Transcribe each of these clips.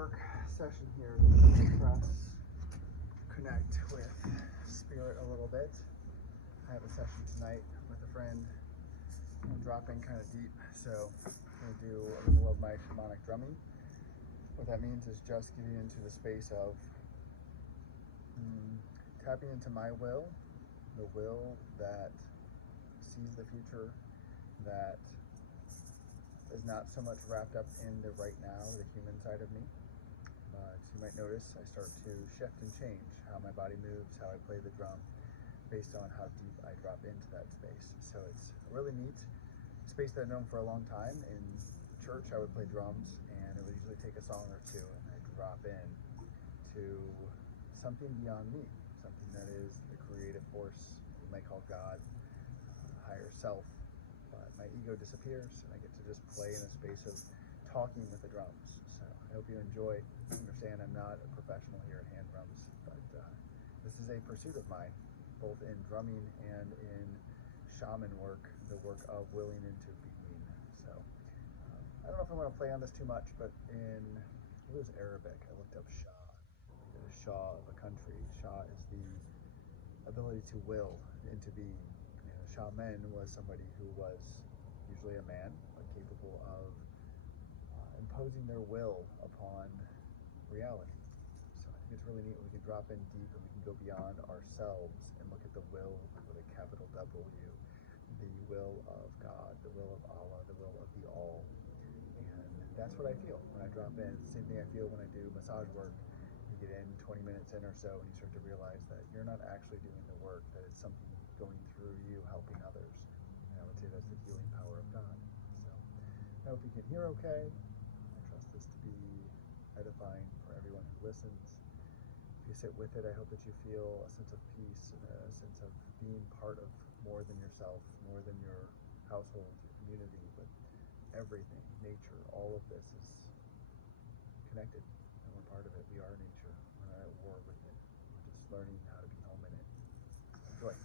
work session here to press, connect with spirit a little bit. I have a session tonight with a friend. I'm dropping kind of deep, so I'm going to do a little of my shamanic drumming. What that means is just getting into the space of tapping into my will, the will that sees the future, that is not so much wrapped up in the right now, the human side of me. But you might notice I start to shift and change how my body moves, how I play the drum, based on how deep I drop into that space. So it's a really neat space that I've known for a long time. In church, I would play drums, and it would usually take a song or two, and I'd drop in to something beyond me, something that is the creative force you might call God, higher self. But my ego disappears, and I get to just play in a space of talking with the drums. So I hope you enjoy. Understand I'm not a professional here at hand drums, but this is a pursuit of mine, both in drumming and in shaman work, the work of willing into being. So I don't know if I want to play on this too much, but it was Arabic. I looked up Shah. It is Shah of a country. Shah is the ability to will into being. Shaman was somebody who was usually a man, but capable of imposing their will upon reality. So I think it's really neat when we can drop in deep and we can go beyond ourselves and look at the will with a capital W, the will of God, the will of Allah, the will of the all. And that's what I feel when I drop in. It's the same thing I feel when I do massage work. You get in 20 minutes in or so, and you start to realize that you're not actually doing the work, that it's something going through you, helping others. And I would say that's the healing power of God. So I hope you can hear okay. I trust this to be edifying for everyone who listens. If you sit with it, I hope that you feel a sense of peace, a sense of being part of more than yourself, more than your household, your community, but everything, nature, all of this is connected, and we're part of it. We are nature. We're not at war with it. We're just learning how to be home in it. Enjoy.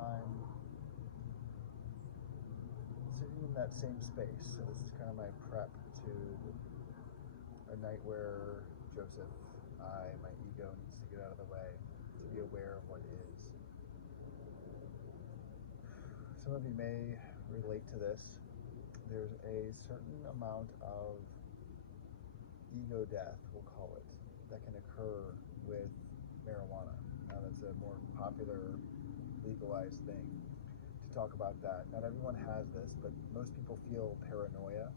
time sitting in that same space. So this is kind of my prep to a night where Joseph, my ego needs to get out of the way, to be aware of what is. Some of you may relate to this. There's a certain amount of ego death, we'll call it, that can occur with marijuana. Now that's a more popular legalized thing to talk about that. Not everyone has this, but most people feel paranoia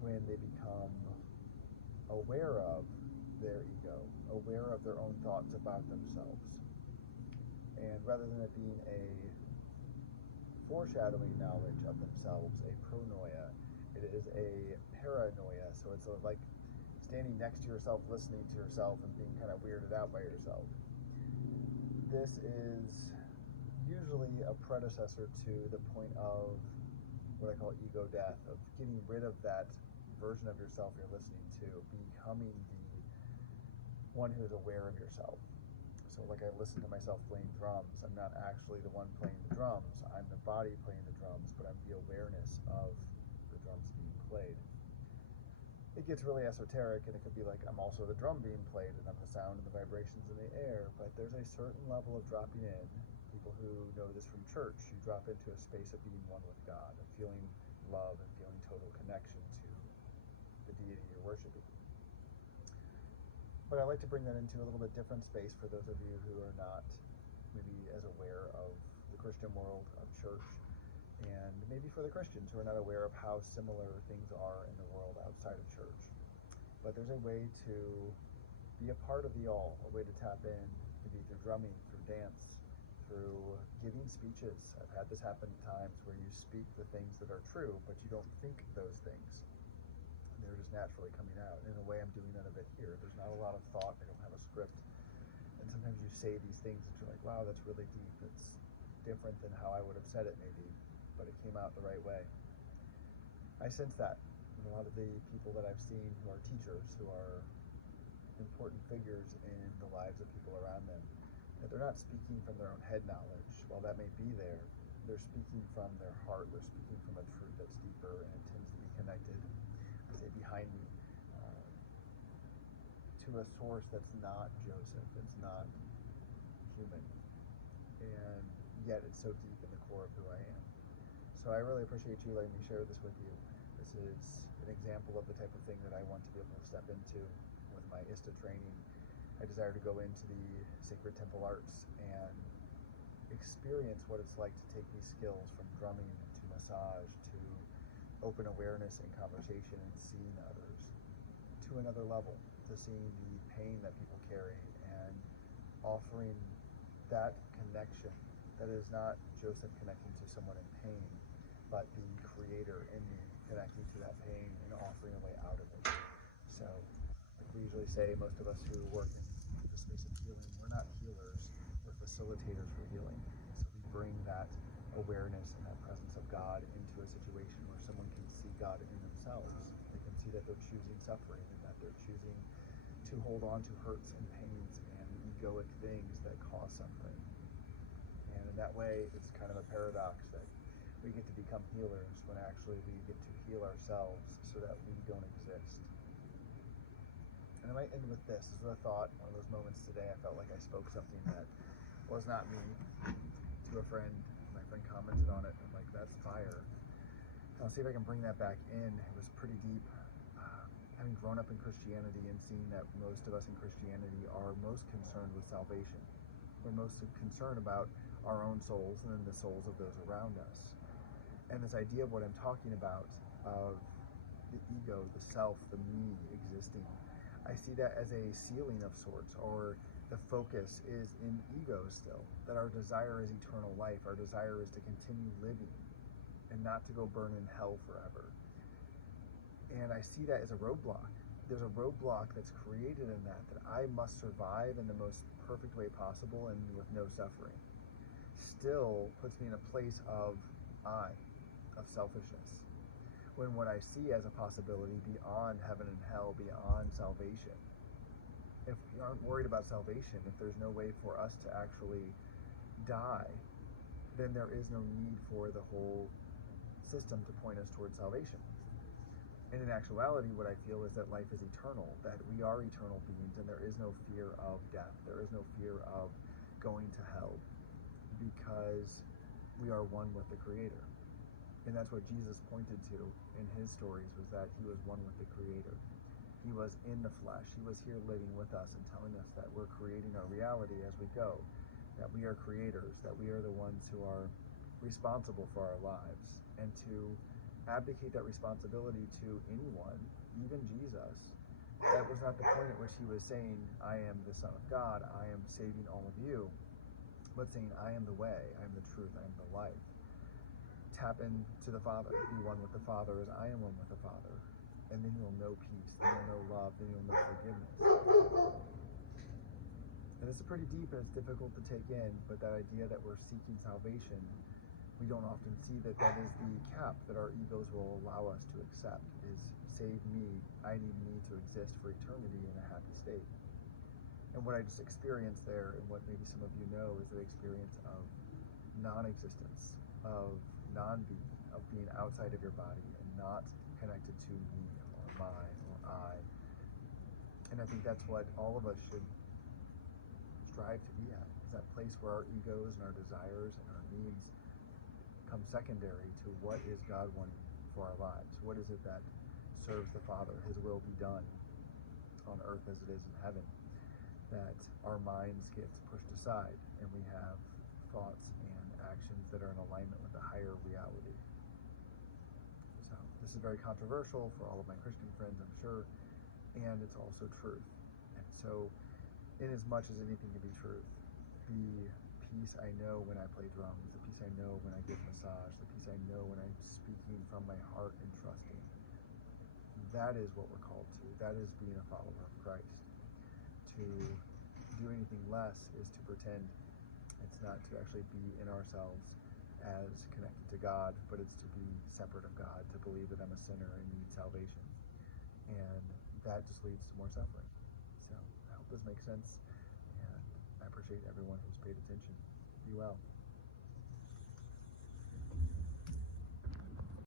when they become aware of their ego, aware of their own thoughts about themselves. And rather than it being a foreshadowing knowledge of themselves, a pronoia, it is a paranoia. So it's like standing next to yourself, listening to yourself, and being kind of weirded out by yourself. This is usually a predecessor to the point of what I call ego death, of getting rid of that version of yourself you're listening to, becoming the one who is aware of yourself. So like I listen to myself playing drums, I'm not actually the one playing the drums, I'm the body playing the drums, but I'm the awareness of the drums being played. It gets really esoteric, and it could be like I'm also the drum being played, and I'm the sound and the vibrations in the air, but there's a certain level of dropping in. People who know this from church, you drop into a space of being one with God, of feeling love and feeling total connection to the deity you're worshiping. But I like to bring that into a little bit different space for those of you who are not maybe as aware of the Christian world, of church, and maybe for the Christians who are not aware of how similar things are in the world outside of church. But there's a way to be a part of the all, a way to tap in, maybe through drumming, through dance, through giving speeches. I've had this happen at times where you speak the things that are true, but you don't think those things. They're just naturally coming out. In a way, I'm doing that a bit here. There's not a lot of thought. I don't have a script. And sometimes you say these things that you're like, wow, that's really deep. It's different than how I would have said it maybe, but it came out the right way. I sense that in a lot of the people that I've seen who are teachers, who are important figures in the lives of people around them, that they're not speaking from their own head knowledge. While that may be there, they're speaking from their heart. They're speaking from a truth that's deeper and intrinsically connected, I say behind me, to a source that's not Joseph. It's not human. And yet it's so deep in the core of who I am. So I really appreciate you letting me share this with you. This is an example of the type of thing that I want to be able to step into with my ISTA training. I desire to go into the sacred temple arts and experience what it's like to take these skills from drumming to massage to open awareness and conversation and seeing others to another level, to seeing the pain that people carry and offering that connection that is not Joseph connecting to someone in pain, but the creator in me connecting to that pain and offering a way out of it. So, like we usually say, most of us who work in the space of healing, we're not healers, we're facilitators for healing. So we bring that awareness and that presence of God into a situation where someone can see God in themselves. They can see that they're choosing suffering and that they're choosing to hold on to hurts and pains and egoic things that cause suffering. And in that way, it's kind of a paradox that we get to become healers when actually we get to heal ourselves so that we don't exist. And I might end with this. This is a thought, one of those moments today I felt like I spoke something that was not me to a friend. My friend commented on it, and I'm like, that's fire. I'll see if I can bring that back in. It was pretty deep. Having grown up in Christianity and seeing that most of us in Christianity are most concerned with salvation. We're most concerned about our own souls and then the souls of those around us. And this idea of what I'm talking about, of the ego, the self, the me existing, I see that as a ceiling of sorts, or the focus is in ego still, that our desire is eternal life, our desire is to continue living and not to go burn in hell forever. And I see that as a roadblock. There's a roadblock that's created in that I must survive in the most perfect way possible and with no suffering. Still puts me in a place of selfishness. When what I see as a possibility beyond heaven and hell, beyond salvation, if we aren't worried about salvation, if there's no way for us to actually die, then there is no need for the whole system to point us towards salvation. And in actuality, what I feel is that life is eternal, that we are eternal beings, and there is no fear of death. There is no fear of going to hell, because we are one with the Creator. And that's what Jesus pointed to in his stories, was that he was one with the Creator. He was in the flesh. He was here living with us and telling us that we're creating our reality as we go, that we are creators, that we are the ones who are responsible for our lives. And to abdicate that responsibility to anyone, even Jesus, that was not the point at which he was saying, I am the Son of God, I am saving all of you, but saying, I am the way, I am the truth, I am the life. Tap into the Father, be one with the Father as I am one with the Father. And then you'll know peace, then you'll know love, then you'll know forgiveness. And it's pretty deep and it's difficult to take in, but that idea that we're seeking salvation, we don't often see that that is the cap that our egos will allow us to accept, is save me, I need me to exist for eternity in a happy state. And what I just experienced there, and what maybe some of you know, is the experience of non-existence, of non-being, of being outside of your body and not connected to me or mine or I. And I think that's what all of us should strive to be at, is that place where our egos and our desires and our needs come secondary to what is God wanting for our lives. What is it that serves the Father, his will be done on earth as it is in heaven, that our minds get pushed aside and we have thoughts and actions that are in alignment with a higher reality. So this is very controversial for all of my Christian friends, I'm sure, and it's also truth. And so, in as much as anything can be truth, the peace I know when I play drums, the peace I know when I give massage, the peace I know when I'm speaking from my heart and trusting, that is what we're called to. That is being a follower of Christ. To do anything less is to pretend. It's not to actually be in ourselves as connected to God, but it's to be separate of God, to believe that I'm a sinner and need salvation. And that just leads to more suffering. So I hope this makes sense, and I appreciate everyone who's paid attention. Be well.